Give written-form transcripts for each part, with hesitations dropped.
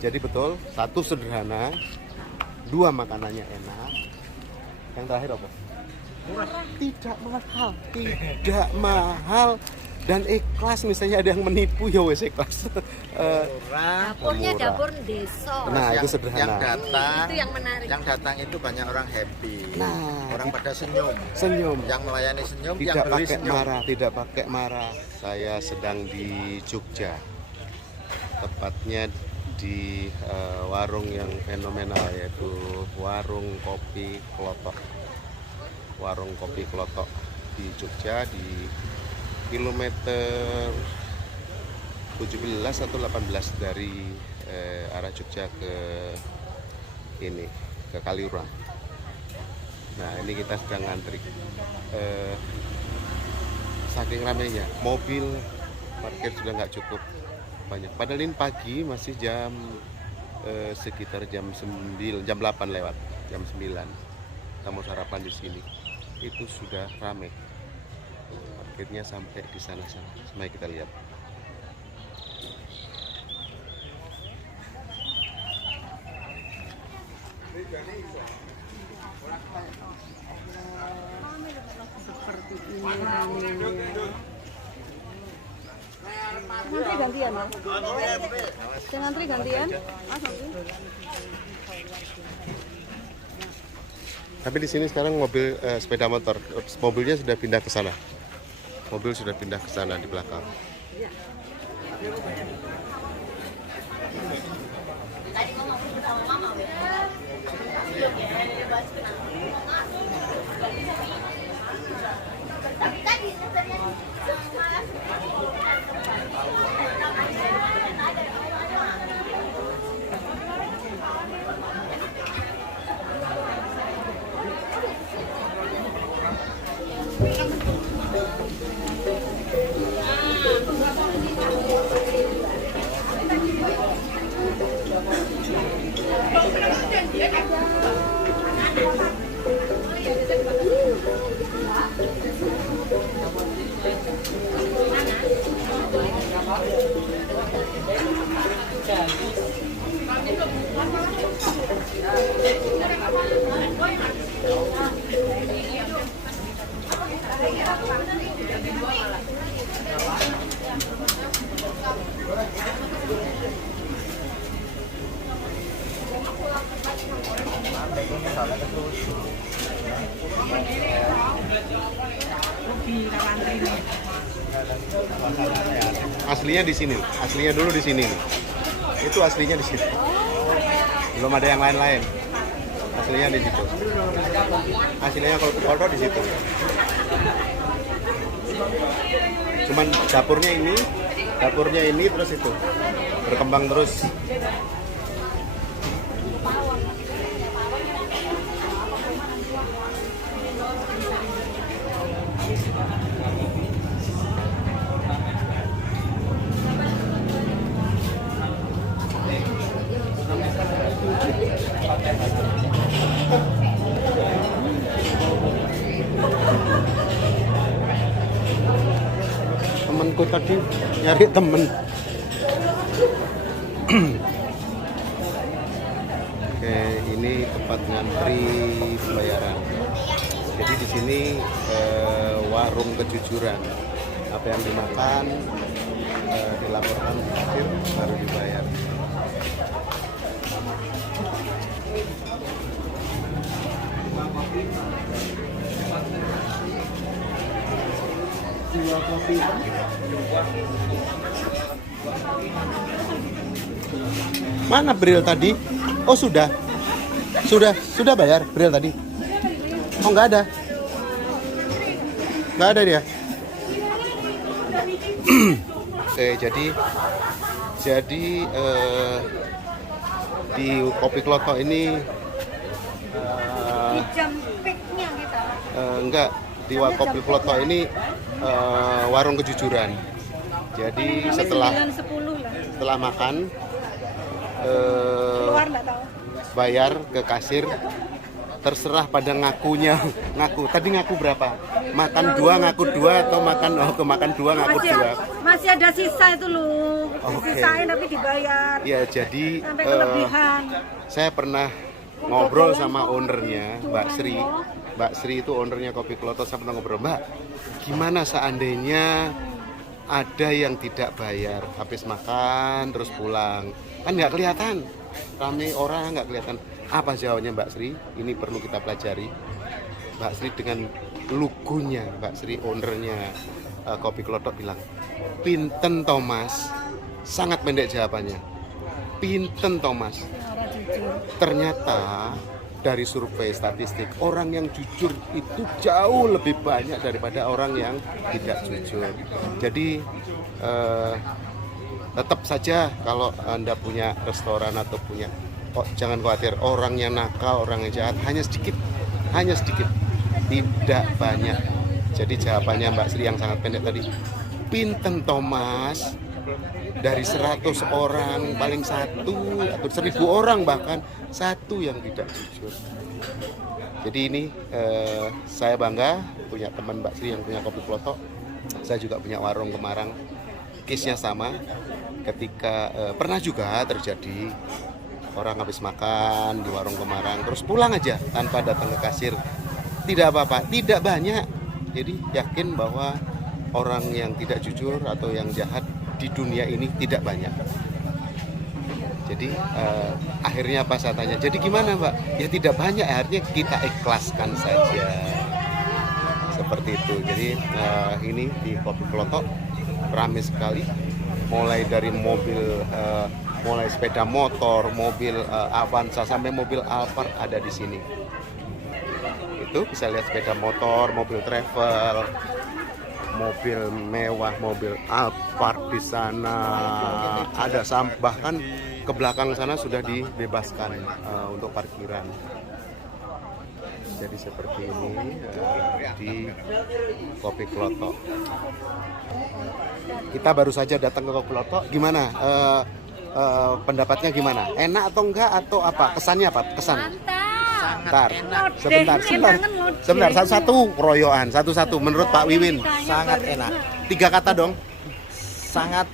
Jadi betul, satu sederhana, dua makanannya enak. Yang terakhir apa? Tidak mahal, tidak mahal dan ikhlas. Misalnya ada yang menipu ya wes ikhlas. Dapurnya murah. dapur desa. Nah, itu Yang sederhana. datang, Itu yang menarik. yang datang itu banyak orang happy. Nah, Orang pada senyum. senyum. Yang melayani senyum, yang Tidak beli pakai senyum. marah, tidak pakai marah. Saya sedang di Jogja, tepatnya di warung yang fenomenal, yaitu warung kopi Klotok. Warung kopi Klotok di Jogja di kilometer 17 atau 18 dari arah Jogja ke ini, ke Kaliurang. Nah, ini kita sedang ngantri. Saking ramainya, mobil parkir sudah nggak cukup banyak. Padahal ini pagi, masih jam sekitar jam 9, jam 8 lewat, jam 9. Kita mau sarapan di sini. Itu sudah ramai. Parkirnya sampai di sana-sana. Mari kita lihat. Seperti ini ramenya. Ngantri gantian ya? Jangan ngantri gantian? Tapi di sini sekarang mobil sepeda motor, mobilnya sudah pindah ke sana. Mobil sudah pindah ke sana di belakang. Aslinya di sini, aslinya dulu di sini. Itu aslinya di sini. Belum ada yang lain-lain. Aslinya di situ. Aslinya kalau di situ. Cuman dapurnya ini terus itu berkembang terus. Temenku tadi nyari temen. Oke, ini tempat ngantri pembayaran. Jadi di sini warung kejujuran. Apa yang dimakan dilaporkan ke kasir, baru dibayar. Mana Bril tadi? Oh sudah bayar Bril tadi. Oh nggak ada dia. Oke, jadi di Kopi Klotok ini Di jam peaknya kita. enggak, di Kopi Klotok ini warung kejujuran. Jadi setelah 9-10 lah. setelah makan Keluar nggak tahu. bayar ke kasir, terserah pada ngakunya. Tadi ngaku berapa? Makan 2 ngaku 2 atau makan 2 ngaku 2? Masih ada sisa itu loh. Oke. Sisain tapi dibayar. Ya, jadi Sampai kelebihan. saya pernah ngobrol sama ownernya, Mbak Sri. Mbak Sri itu ownernya Kopi Kloto. Saya pernah ngobrol, Mbak, gimana seandainya ada yang tidak bayar, habis makan terus pulang, kan nggak kelihatan, rame orang nggak kelihatan. Apa jawabannya Mbak Sri? Ini perlu kita pelajari. Mbak Sri dengan lugunya, Mbak Sri ownernya Kopi Kloto bilang, pinten Thomas. Sangat pendek jawabannya, pinten Thomas. Ternyata dari survei statistik, orang yang jujur itu jauh lebih banyak daripada orang yang tidak jujur. Jadi tetap saja kalau Anda punya restoran atau punya, jangan khawatir, orang yang nakal, orang yang jahat hanya sedikit, tidak banyak. Jadi jawabannya Mbak Sri yang sangat pendek tadi, pinten Thomas. Dari 100 orang paling satu atau 1000 orang bahkan satu yang tidak jujur. Jadi ini saya bangga punya teman Mbak Sri yang punya Kopi Kloto. Saya juga punya warung Kemarang. Case-nya sama. Ketika pernah juga terjadi orang habis makan di warung Kemarang terus pulang aja tanpa datang ke kasir. Tidak apa-apa, tidak banyak. Jadi yakin bahwa orang yang tidak jujur atau yang jahat di dunia ini tidak banyak. Jadi akhirnya apa saya tanya, jadi gimana Mbak? Ya tidak banyak, akhirnya kita ikhlaskan saja. Seperti itu. Jadi ini di Kopi Kloto ramai sekali. Mulai dari mobil, mulai sepeda motor, mobil Avanza sampai mobil Alphard ada di sini. Itu bisa lihat sepeda motor, mobil travel, mobil mewah, mobil Alphard di sana ada, bahkan ke belakang sana sudah dibebaskan untuk parkiran. Jadi seperti ini di Kopi Kloto. Kita baru saja datang ke Kopi Kloto. Gimana pendapatnya gimana? Enak atau enggak atau apa? Kesannya apa? Kesan? Sebentar, satu-satu royoan, satu-satu menurut Pak Wiwin. Sangat enak. 3 kata dong. Sangat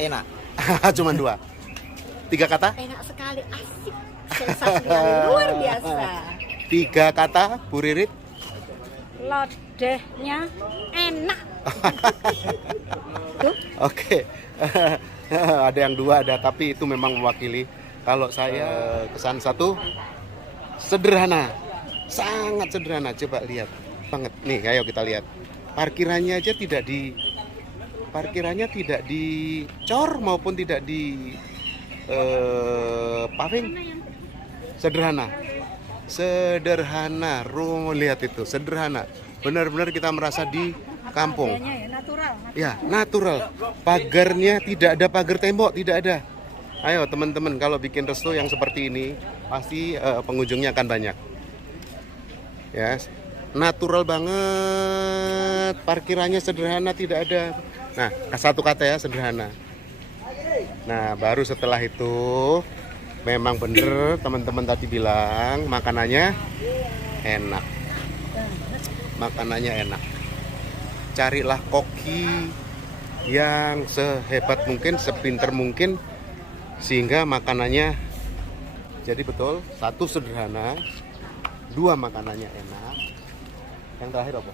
enak. Cuman 2. 3 kata? Enak sekali, asik. Sensasi yang luar biasa. 3 kata, Bu Ririt. Lodehnya enak. Oke. Ada yang 2 ada, tapi itu memang mewakili. Kalau saya kesan 1, sederhana, sangat sederhana. Coba lihat banget nih, ayo kita lihat. Parkirannya aja tidak dicor maupun tidak di paving. Sederhana. Lihat itu, sederhana. Benar-benar kita merasa di kampung. Ya, natural. Pagarnya tidak ada pagar tembok, tidak ada. Ayo teman-teman, kalau bikin resto yang seperti ini pasti pengunjungnya akan banyak. Ya, natural banget. Parkirannya sederhana, tidak ada. Nah, 1 kata ya, sederhana. Nah, baru setelah itu memang bener teman-teman tadi bilang makanannya enak. Makanannya enak. Carilah koki yang sehebat mungkin, sepinter mungkin, sehingga makanannya jadi betul. 1 sederhana, 2 makanannya enak. Yang terakhir apa?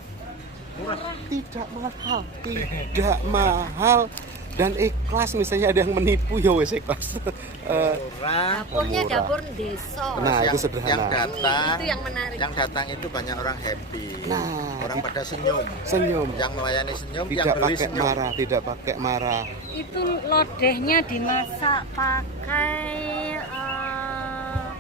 Murah. Tidak mahal dan ikhlas. Misalnya ada yang menipu, ya wes ikhlas. Dapurnya dapur desa. Nah, itu Yang sederhana. datang, Itu yang menarik. Yang datang itu banyak orang happy. Nah, Orang pada senyum. Yang melayani senyum, yang tidak beli pakai senyum. marah, tidak pakai marah. Itu lodehnya dimasak pakai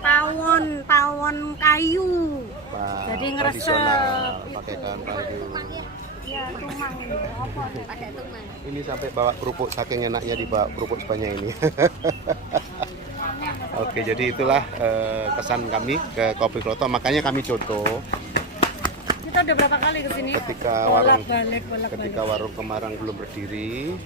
tawon kayu. Wah, Jadi tradisional, ngeresep. pakai kayu kayu. Ya, tumang. Apa? Pakai tumang. Ini sampai bawa kerupuk, saking enaknya dibawa kerupuk sebanyak ini. Oke, jadi itulah kesan kami ke Kopi Kloto. Makanya kami contoh Kita udah berapa kali kesini? ketika Bolak-balik. warung Kemarang belum berdiri,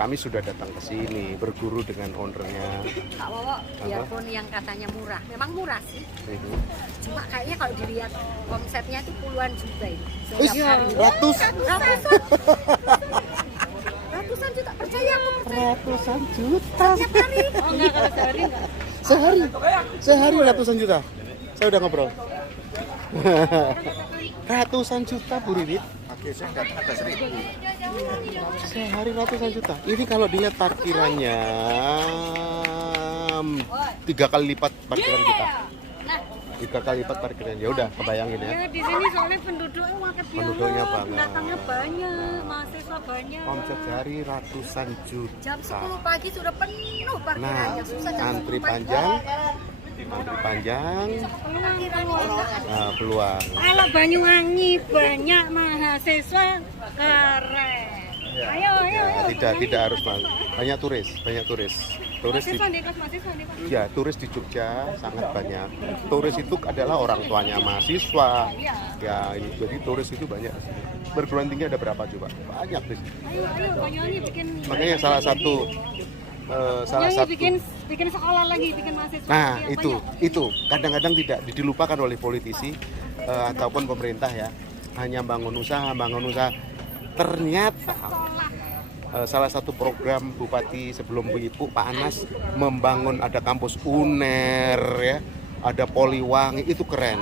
kami sudah datang ke sini berguru dengan ownernya. Pak Wowo, biarpun yang katanya murah, memang murah sih. Ini. Cuma kayaknya kalau dilihat konsepnya itu puluhan juta ini. Wih, Setiap hari. ratus. Ratusan juta, percaya aku percaya. ratusan juta. Oh enggak, kalau sehari enggak. Sehari ratusan juta. Saya udah ngobrol. Ratusan juta Bu Ririt. Oke, saya datang ada 1.000. Sehari ratusan juta. Ini kalau dilihat parkirannya 3 kali lipat parkiran kita. 3 kali lipat parkiran. Ya udah, kebayangin ya. Ya di sini soalnya penduduknya makin Penduduknya banget. Datangnya banyak, mahasiswa banyak. Omset sehari ratusan juta. Jam 10 pagi sudah penuh Nah, parkirannya. Susah jam antri 10 pagi. panjang. Antri panjang. Nah, peluang. Kalau Banyuwangi banyak mahasiswa keren. Ayo. Tidak harus malu. Banyak turis. Turis di, Mahasiswa nih, kelas mahasiswa nih, Pak. ya, turis di Jogja sangat banyak. Turis itu adalah orang tuanya mahasiswa. Ya, jadi turis itu banyak. Perguruan tinggi ada berapa coba? Banyak di sini. Ayo Banyuwangi bikin. Makanya salah satu bikin sekolah lagi, bikin mahasiswa. Nah, lagi, itu kadang-kadang tidak dilupakan oleh politisi ataupun pemerintah ya. Hanya bangun usaha. Ternyata salah satu program Bupati sebelum Bu Ibu Pak Anas membangun ada kampus UNER ya, ada Poliwangi, itu keren.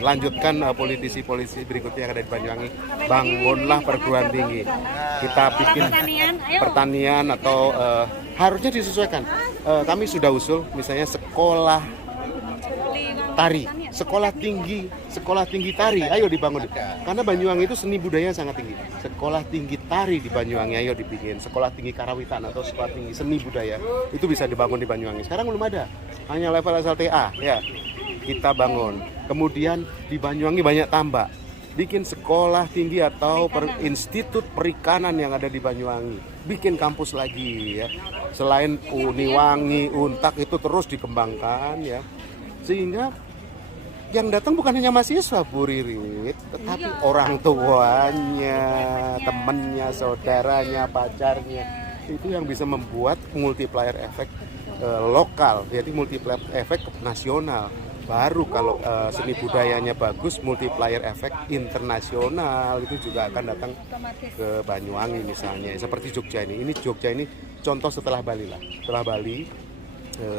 Lanjutkan politisi-politisi berikutnya yang ada di Banyuwangi, bangunlah perguruan tinggi. Kita bikin pertanian atau harusnya disesuaikan. Kami sudah usul misalnya sekolah tari, sekolah tinggi tari, ayo dibangun. Karena Banyuwangi itu seni budaya sangat tinggi. Sekolah tinggi tari di Banyuwangi, ayo dibikin. Sekolah tinggi karawitan atau sekolah tinggi seni budaya itu bisa dibangun di Banyuwangi. Sekarang belum ada, hanya level SLTA ya. Kita bangun. Kemudian di Banyuwangi banyak tambak. Bikin sekolah tinggi atau institut perikanan yang ada di Banyuwangi. Bikin kampus lagi ya. Selain Uniwangi, Untak itu terus dikembangkan ya. Sehingga yang datang bukan hanya mahasiswa Bu Ririt, tetapi orang tuanya, temannya, saudaranya, pacarnya. Itu yang bisa membuat multiplier efek lokal, jadi multiplier efek nasional. Baru kalau seni budayanya bagus, multiplier efek internasional itu juga akan datang ke Banyuwangi misalnya. Seperti Jogja ini Jogja ini contoh setelah Bali lah. Setelah Bali,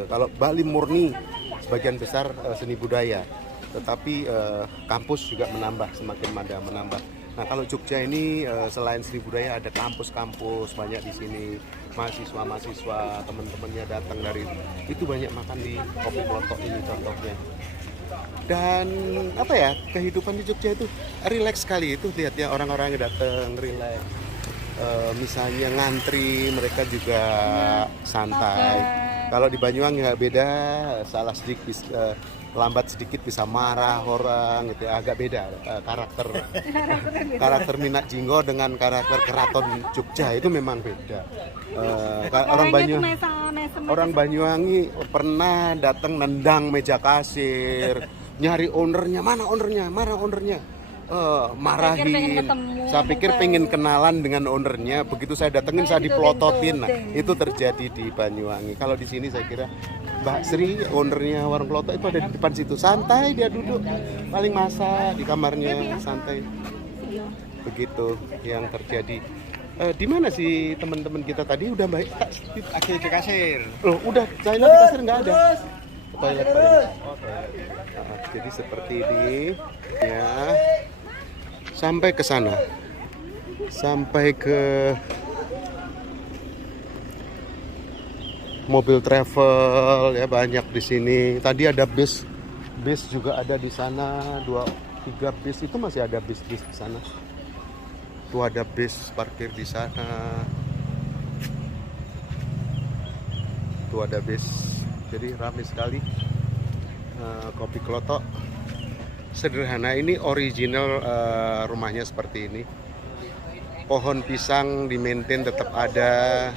kalau Bali murni sebagian besar seni budaya, tetapi kampus juga semakin menambah. Nah kalau Jogja ini selain seni budaya ada kampus-kampus banyak di sini, mahasiswa teman-temannya datang dari itu banyak makan di Kopi Klotok ini contohnya. Dan apa ya, kehidupan di Jogja itu rileks sekali, itu lihat ya orang-orang yang datang rileks. Misalnya ngantri mereka juga santai. Kalau di Banyuwangi nggak beda, salah sedikit lambat sedikit bisa marah orang gitu ya, agak beda karakter Minak Jinggo dengan karakter Keraton Jogja itu memang beda. Orang Banyuwangi pernah datang nendang meja kasir, nyari ownernya, mana ownernya, marahin. Saya pikir pengen kenalan dengan ownernya, begitu saya datengin saya dipelototin. Nah, itu terjadi di Banyuwangi. Kalau di sini saya kira Mbak Sri, ownernya warung Klotok itu ada di depan situ, santai dia duduk, paling masak di kamarnya santai. Begitu yang terjadi. Di mana sih teman-teman kita tadi udah baik? Lagi di kasir. Loh, udah saya di kasir nggak ada. Toilet. Jadi seperti ini ya. Sampai ke sana, sampai ke mobil travel ya, banyak di sini. Tadi ada bis juga ada di sana, 2-3 bis itu masih ada bis di sana. Tuh ada bis parkir di sana. Tuh ada bis, jadi ramai sekali. Kopi Klotok sederhana, ini original rumahnya seperti ini. Pohon pisang di-maintain tetap ada.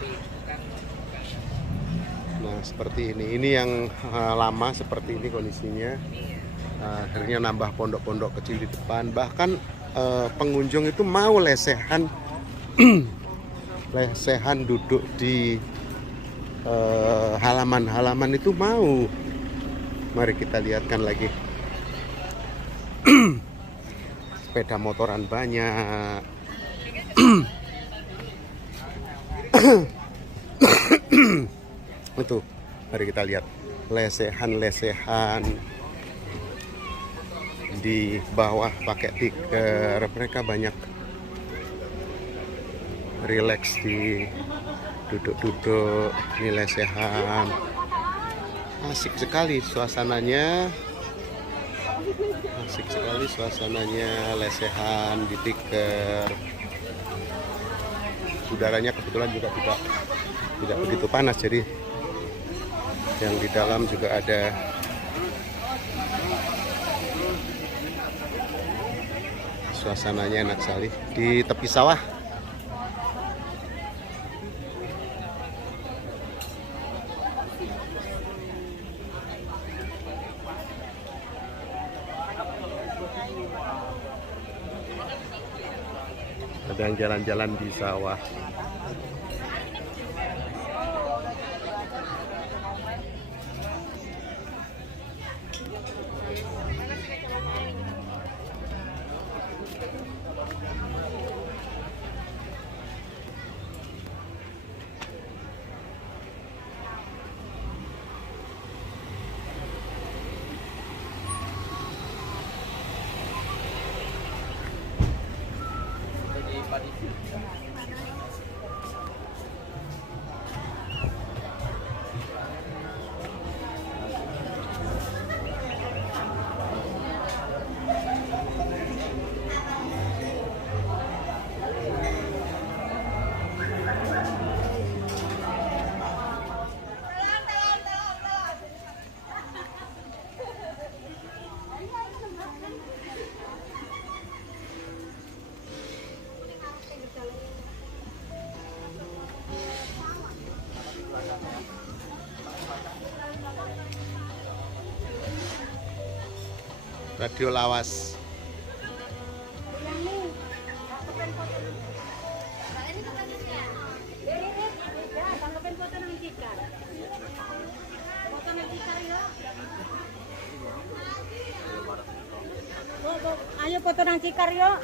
Nah seperti ini yang lama seperti ini kondisinya. Akhirnya nambah pondok-pondok kecil di depan. Bahkan pengunjung itu mau lesehan duduk di halaman-halaman itu mau. Mari kita lihatkan lagi. Sepeda motoran banyak. Itu, mari kita lihat lesehan-lesehan di bawah pakai tikar. Mereka banyak relax di duduk-duduk, ini lesehan. Asik sekali suasananya. Asik sekali suasananya, lesehan di tikar. Udaranya kebetulan juga tidak begitu panas, jadi yang di dalam juga ada suasananya enak sekali di tepi sawah. Ada yang jalan-jalan di sawah. Radio Lawas. Ayo foto nang Cikar yuk.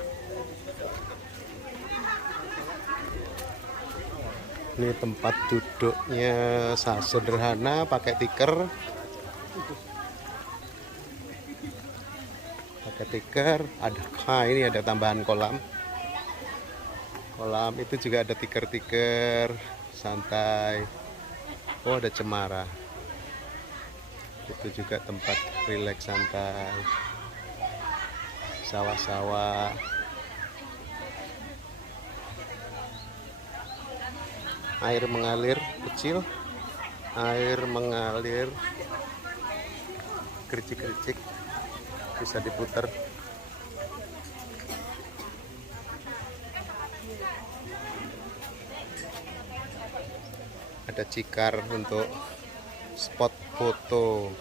Ini tempat duduknya sederhana, pakai tikar. Pakai tikar, ini ada tambahan kolam. Kolam itu juga ada tikar-tikar, santai. Oh, ada cemara. Itu juga tempat rileks santai. Sawah-sawah. Air mengalir kecil, air mengalir kericik-kericik, bisa diputar. Ada Cikar untuk spot foto.